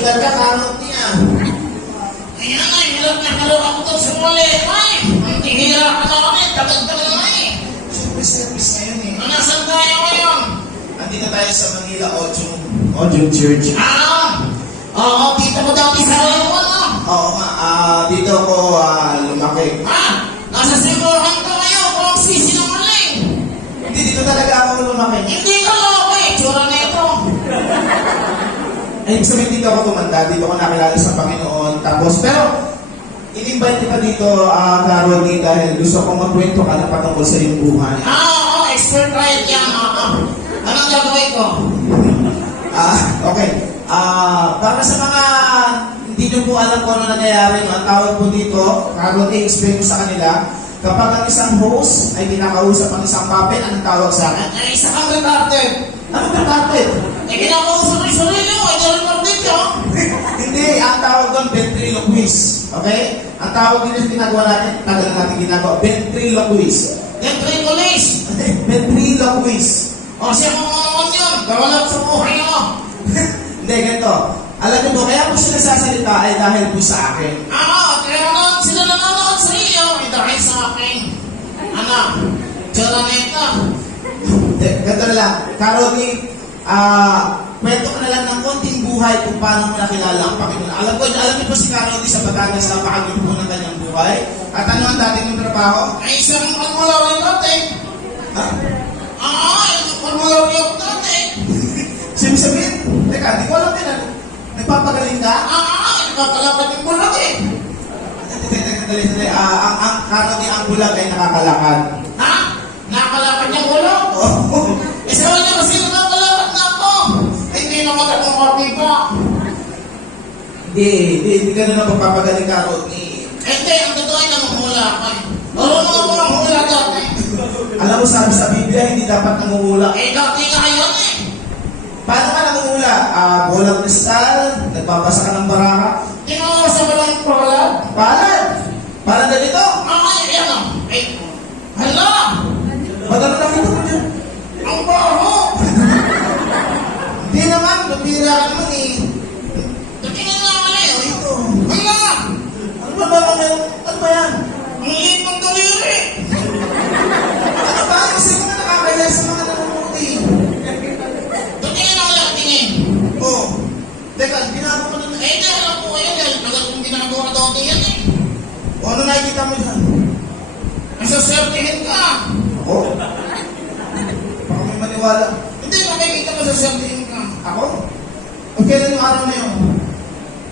Manila ka, karot niya. Kaya nga, hirap na hirap ako doon sa muli. Ay, ang hirap na kami, tagal-tagal na eh. Siyempre, service ngayon eh. Nasaan tayo ngayon? Andito tayo sa Manila Ojong Church. Oo, dito mo dati sa rayon mo, no? Oo nga, dito ako lumaki. Nasa simulan ka ngayon kung sisinungaling. Hindi, dito talaga ako lumaki. Hindi ka loko eh, tsura na ito. Ibig sabihin dito ako tumanda, dito ako nakilala sa Panginoon. Tapos, pero, in-invite kita dito, Carol, dahil gusto kong magkwento ka na patungkol sa iyong buhay. Oo, expert riot yan. Anong gagawin ko? Okay. Para sa mga hindi nyo po alam kung ano nangyayari, ang tawag po dito, Carol, i-explain ko sa kanila, kapag ang isang host ay kinakausap ang isang puppet, anong tawag sa akin? Ay, isa kang retarded. Anong puppet? Eh, kinakausap ko yung sarili mo, hindi retarded yun. Hindi, ang tawag doon, ventriloquist. Okay? Ang tawag din yung ginagawa natin, tagal natin ginagawa, ventriloquist. Ventriloquist. Ventriloquist. O, siya kung ano yun, gawalap sa buhay mo. Hindi, ganito. Alam niyo po, kaya po sila sasalita ay dahil po sa akin. Kaya naman sila nanonood sa iyo, dahil sa akin. Tsura na ito. Ganito na lang. Karoli, kwento ka na lang ng konting buhay kung paano mo nakilala ang Panginoon. Alam niyo po si Karoli sa Batangas, napakagod po ng kanyang buhay. At ano ang dating ng trabaho? Ay, isang formulary dati. Yung formulary of dati. Sabihin, teka, di ko alam yun. Nagpapagaling ka? Nakakalakad yung bulag eh. Ang Karoli, ang bulag ay nakakalakad. Nakakalakad yung bulag? Sabi niya kasi nakakalakad na ako. Hindi na magkakong pa. Hindi ka na magpapagaling, Karoli. Hindi, ang totoo ay namumula ka eh. Marunong ako namumula dati. Alam mo, sabi sa Biblia, hindi dapat namumula. Dati nga yun eh. Paano ka namumula? Bolang kristal, nagbabasa ka ng baraka. Tinawasa mo lang palad? Palad na dito. Yan o. Hala! Ba't ano nakita mo dyan? Ang baho! Hindi naman, nabira ka naman eh. Tingnan na ako na yun. Ito. Hala! Ano ba yan? Ang liit ng daliri. Ano ba? Kasi mo na nakakaya sa mga nanonood eh. Tingnan ako lang, tingin. Teka, ginagawa mo na Hindi, alam ko yan. Nagal kong ginagawa dati yan eh. ano nakikita mo dyan? Masaswertihin ka. Ako? Baka may maniwala. Hindi, makikita masaswertihin ka. Ako? O kailan yung araw na yun?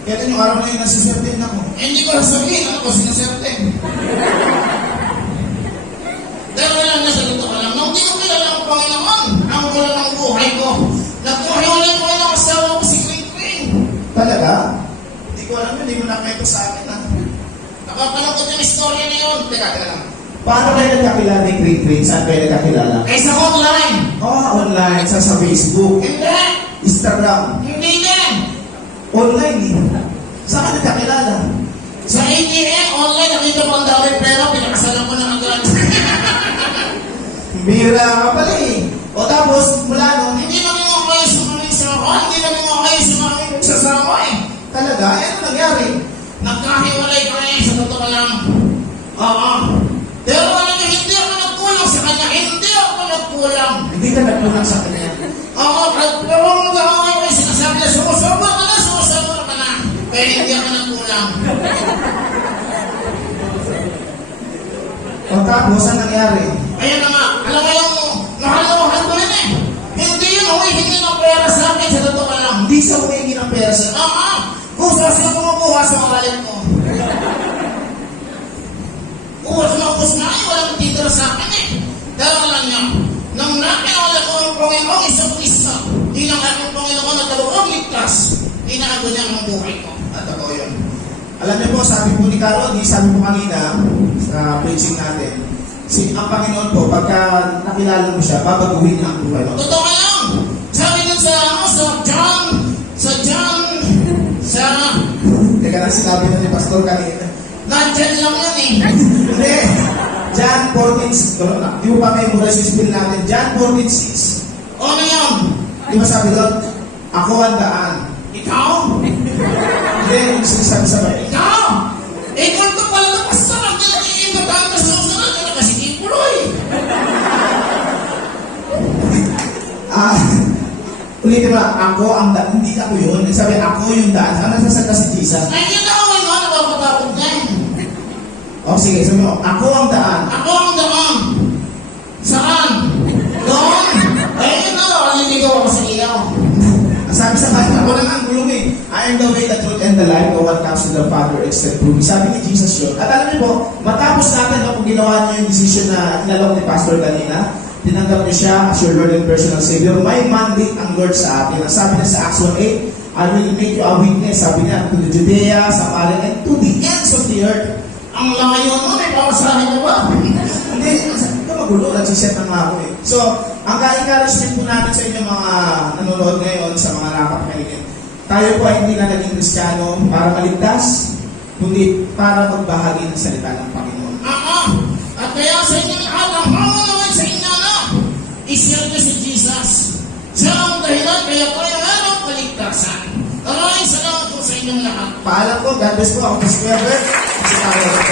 Kailan yung araw na yun nasisertin ako? Hindi ko sasabihin, ano ko sinaswerte. Pero lang na sa totoo lang, nung di ko kilala ang Panginoon, ang wala ng buhay ko. Nagbuhiwalay ko ng asawa ko si Queen. Talaga? Hindi ko alam yun, hindi mo nakita sa akin ha. Nakapalagod yung istorya na yun. Teka lang. Paano kayo nagkakilala ni Green? Saan kayo nagkakilala? Sa online. Online, sa Facebook, Hindi. Instagram. Hindi din. Online eh. Saan ka nagkakilala? Sa ATM, online, nakita mo ang dami pera, pinakasalan ko na agad. Bira ka pala eh. O tapos, mula nun, Hindi namin mo kayo sa mga isawa. Hindi namin mo kayo sa mga sasawa eh. talaga, ano nangyari? Nagkahiwalay kami sa totoo lang. Oo. Pero alam niyo, hindi ako nagkulang sa kanya. Hindi ako nagkulang. Hindi ka nagpunang sa kanya. Oo, pero nung gawin ko, sinasabi niya, sumusobra ka na. Pero hindi ako nagkulang. O tapos, ang nangyari? Ayun na nga, alam mo yung nakalawahan ko yun eh. Hindi yun humihingi ng pera sa akin sa totoo lang. Hindi sa humingi ng pera sa... Oo, kung saan kumukuha sa wallet ko. Uwas na walang titira sa akin eh. Pero alam niyo, nang nakilala ko ang Panginoon isang isa, di lang akong Panginoon na dalawang ligtas, inago niya ang buhay ko. At ako yun. Alam niyo po, sabi po ni Carol, sabi po kanina, sa preaching natin, ang Panginoon po, pagka nakilala mo siya, babaguhin niya ang buhay mo. Totoo lang! Sabi dun Teka lang, sinabi na ni Pastor kanina. nandyan lang yan eh. Hindi. John 14:6. Di mo pa memorize yung spill natin. John 14:6. Ano yun? Di ba sabi doon? Ako ang daan. Ikaw? Hindi, yung sinasabi sa bahay. Ikaw! Eh, kung ito pala na pastor, ang nag-iimbatan ka sa susunod, ano kasi kipuloy? Ulitin mo, ako ang daan, hindi ako yun. Sabi, ako yung daan. Ang nasasalita si Jesus. Ay, yun ako yung mga napapatakot din. O sige, sabi mo, ako ang daan. Ako ang daan. Saan? Doon? Eh, yun na, naliligaw ako sa ilaw. Ang sabi sa kanya, ako lang ang gulong eh. I am the way, the truth, and the life. No one comes to the Father except through me. Sabi ni Jesus yun. At alam niyo po, matapos natin kung ginawa niyo yung decision na inalok ni Pastor kanina, tinanggap niyo siya as your Lord and personal Savior, may mandate ang Lord sa atin. Ang sabi niya sa Acts 1:8, I will make you a witness. Sabi niya, to the Judea, Samaria, and to the ends of the earth. Ang layo nun, eh, papasahin mo ba? Hindi, sabi ko magulo, nagsiset na nga ako eh. So, ang ka-encouragement po natin sa inyo mga nanonood ngayon, sa mga nakapakinig, tayo po ay hindi na naging Kristiyano para maligtas, kundi para magbahagi ng salita ng Panginoon. At kaya sa inyo lahat, ang hango naman sa inyo na, isyan niyo si Jesus. Siya ang dahilan, kaya tayo merong kaligtasan. Maraming salamat po sa inyong lahat. Paalam po, God bless po, ako po si Kuya Bert. Si Panginoon.